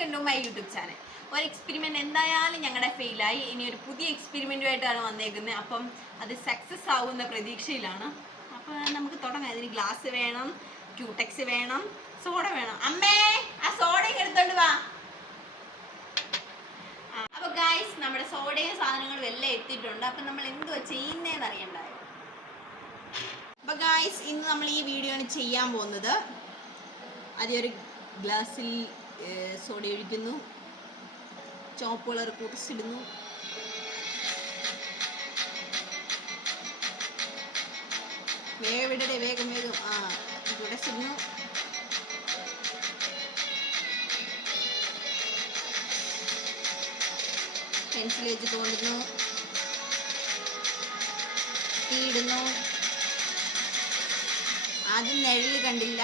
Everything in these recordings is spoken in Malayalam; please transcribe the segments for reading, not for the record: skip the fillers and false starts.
Welcome to my YouTube channel. ഒരു എക്സ്പെരിമെന്റ് എന്തായാലും ഞങ്ങളുടെ ഫെയിലായി. ഇനി ഒരു പുതിയ എക്സ്പെരിമെന്റുമായിട്ടാണ് വന്നേക്കുന്നത്. അപ്പം അത് സക്സസ് ആവുന്ന പ്രതീക്ഷയിലാണ്. അപ്പം നമുക്ക് തുടങ്ങാം. ഇതിന് ഗ്ലാസ് വേണം, ക്യൂടെക്സ് വേണം, സോഡ വേണം. അമ്മേ, ആ സോഡയൊക്കെ എടുത്തോണ്ട് വാ. അപ്പൊ ഗൈസ്, നമ്മുടെ സോഡയും സാധനങ്ങളും എല്ലാം എത്തിയിട്ടുണ്ട്. അപ്പൊ നമ്മൾ എന്തുവാ ചെയ്യുന്നതെന്ന് അറിയണ്ടായോ? അപ്പൊ ഗൈസ്, ഇന്ന് നമ്മൾ ഈ വീഡിയോ ആണ് ചെയ്യാൻ പോകുന്നത്. ആദ്യം ഒരു ഗ്ലാസ്സിൽ സോഡ ഒഴിക്കുന്നു, ചുവപ്പ് കളർ കുറിച്ചിടുന്നു, വേവിടടെ വേഗം വേഗം കുടച്ചിടുന്നു, പെൻസിൽ വെച്ച് തോന്നുന്നു, തീയിടുന്നു. ആദ്യം നിഴല് കണ്ടില്ല,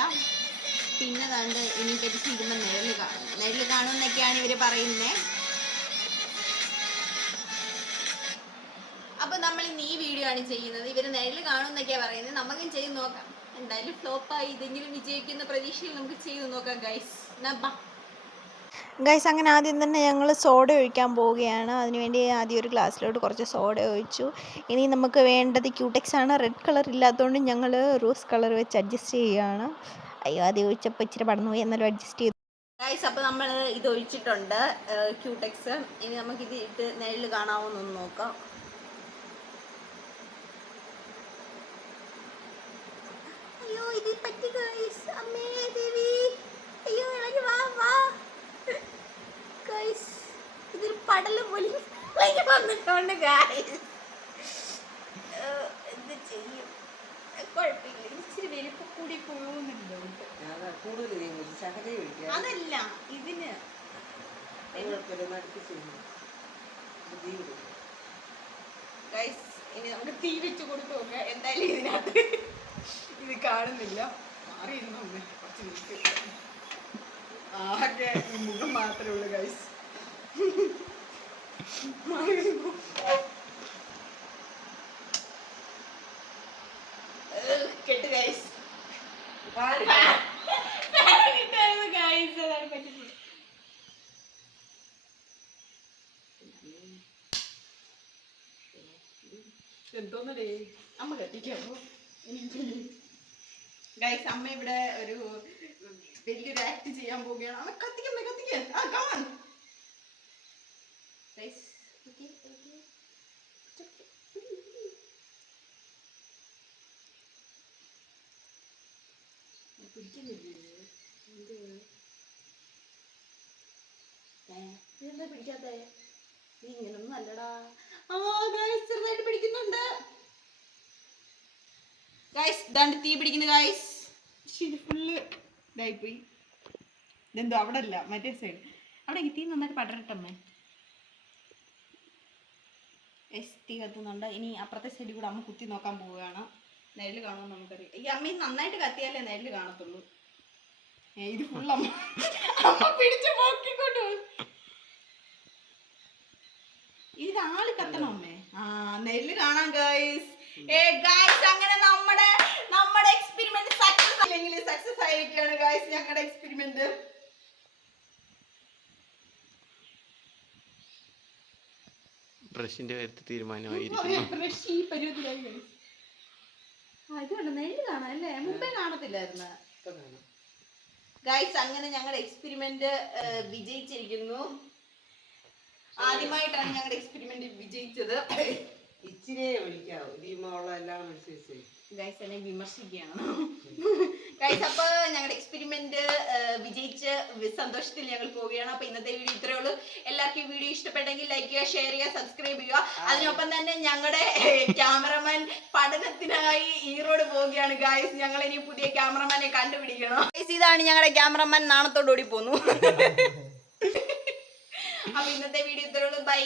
പിന്നെ കണ്ട് ഇനി പെരിച്ചിടുമ്പോൾ നിഴല് കാണുമെന്നൊക്കെയാണ് ഇവർ പറയുന്നത്. അപ്പോൾ നമ്മൾ ഇന്ന് ഈ വീഡിയോ ആണ് ചെയ്യുന്നത്. ഇവർ നിഴല് കാണുമെന്നൊക്കെയാണ് പറയുന്നത്. നമുക്കും ചെയ്ത് നോക്കാം. എന്തായാലും ഫ്ലോപ്പായി, ഇതെങ്കിലും വിജയിക്കുന്ന പ്രതീക്ഷയിൽ നമുക്ക് ചെയ്ത് നോക്കാം ഗൈസ്. ഗൈസ്, അങ്ങനെ ആദ്യം തന്നെ ഞങ്ങൾ സോഡ ഒഴിക്കാൻ പോവുകയാണ്. അതിനുവേണ്ടി ആദ്യം ഒരു ഗ്ലാസ്സിലോട്ട് കുറച്ച് സോഡ ഒഴിച്ചു. ഇനി നമുക്ക് വേണ്ടത് ക്യൂടെക്സ് ആണ്. റെഡ് കളർ ഇല്ലാത്തതുകൊണ്ട് ഞങ്ങൾ റോസ് കളർ വെച്ച് അഡ്ജസ്റ്റ് ചെയ്യുകയാണ്. അയ്യോ, ആദ്യം ഒഴിച്ചപ്പോൾ ഇച്ചിരി പടന്നു പോയി, എന്നാലും അഡ്ജസ്റ്റ് ചെയ്തു ഗൈസ്. അപ്പോൾ നമ്മൾ ഇത് ഒഴിച്ചിട്ടുണ്ട്, ക്യൂടെക്സ്. ഇനി നമുക്കിത് ഇട്ട് നിഴല് കാണാവുന്നൊന്ന് നോക്കാം. അയ്യോ, ഇത് പറ്റി ഗൈസ്. അമ്മേ ദേവി, അയ്യോ ഇളകി വാ വാ ഗൈസ്. ഇതൊരു പടല് പോലെ വന്നിട്ടുണ്ട് ഗൈസ്. എന്ത് ചെയ്യും? കുഴപ്പമില്ല, ഇച്ചിരി വലിപ്പം കൂടി പോകുന്നുണ്ട്. അതല്ല, ഇതിന് ഗൈസ് ഇനി നമുക്ക് തീ വെച്ച് കൊടുത്തു നോക്കാം. എന്തായാലും ഇതിനകത്ത് ഇത് കാണുന്നില്ല. മാറിയിരുന്നു കുറച്ച് മിനിറ്റ്. ആകെ ഈ മുഖം മാത്രമേ ഉള്ളൂ ഗൈസ്. കെട്ട് ഗൈസ്. എന്തോന്നടേ അമ്മ കത്തിക്കാമോ? ഗൈസ്, അമ്മ ഇവിടെ ഒരു വലിയൊരു ആക്ട് ചെയ്യാൻ പോവുകയാണ്. അമ്മ കത്തിക്കമ്മ കത്തിക്കാൻ. പിടിക്കുന്നില്ല. എന്താ പിടിക്കാത്ത? നീ ഇങ്ങനൊന്നും അല്ലടാ. ചെറുതായിട്ട് പിടിക്കുന്നുണ്ട് ഗൈസ്. ദാണ്ട് തീ പിടിക്കുന്നു ഗൈസ്. ഇത് ഫുള്ള് ഇതായിപ്പോയി. ഇതെന്തോ അവിടെ അല്ല, മറ്റേ സൈഡ്. അവിടെ തീ നന്നായിട്ട് പടരട്ടമ്മേ. തീ കത്തുന്നുണ്ട്. ഇനി അപ്പുറത്തെ സൈഡിൽ കൂടെ അമ്മ കുത്തി നോക്കാൻ പോവുകയാണ്. നെല്ല് കാണുമെന്ന് നമുക്കറിയാം. ഈ അമ്മ നന്നായിട്ട് കത്തിയാലേ നെല്ല് കാണത്തുള്ളൂ. ഇത് ഫുള്ള് അമ്മ പിടിച്ച് നോക്കിക്കൊണ്ട് ഇത് ആള് കത്തണം അമ്മേ. നെല്ല് കാണാം ഗൈസ്. ഗൈസ്, അങ്ങനെ നമ്മുടെ എക്സ്പെരിമെന്റ് സക്സസ് അല്ലെങ്കിൽ സക്സസ് ആയിരിക്കുകയാണ് ഗൈസ്. ഞങ്ങളുടെ എക്സ്പെരിമെന്റ് ബ്രഷിന്റെ കാര്യത്തിൽ തീരുമാനമായിരിക്കുന്നു. ഇതുകൊണ്ട് നെല്ല് കാണാം അല്ലേ? മുമ്പേ കാണത്തില്ലായിരുന്നു ഗൈസ്. അങ്ങനെ ഞങ്ങളുടെ എക്സ്പെരിമെന്റ് വിജയിച്ചിരിക്കുന്നു. ആദ്യമായിട്ടാണ് ഞങ്ങളുടെ എക്സ്പെരിമെന്റ് വിജയിച്ചത്. ഇച്ചിരി വിളിക്കാവോ? എല്ലാം ഗൈസ് എന്നെ വിമർശിക്കുകയാണ് ഗൈസ്. അപ്പൊ ഞങ്ങളുടെ എക്സ്പെരിമെന്റ് വിജയിച്ച് സന്തോഷത്തിൽ ഞങ്ങൾ പോവുകയാണ്. അപ്പൊ ഇന്നത്തെ വീഡിയോ ഇത്രയേ ഉള്ളൂ. എല്ലാവർക്കും ഈ വീഡിയോ ഇഷ്ടപ്പെട്ടെങ്കിൽ ലൈക്ക് ചെയ്യുക, ഷെയർ ചെയ്യുക, സബ്സ്ക്രൈബ് ചെയ്യുക. അതിനൊപ്പം തന്നെ ഞങ്ങളുടെ ക്യാമറമാൻ പഠനത്തിനായി ഈറോഡ് പോവുകയാണ് ഗൈസ്. ഞങ്ങൾ ഇനി പുതിയ ക്യാമറമാനെ കണ്ടുപിടിക്കണം ഗൈസ്. ഇതാണ് ഞങ്ങളുടെ ക്യാമറമാൻ, നാണത്തോട് ഓടി പോന്നു. അപ്പൊ ഇന്നത്തെ വീഡിയോ ഇത്രയേ ഉള്ളൂ. ബൈ.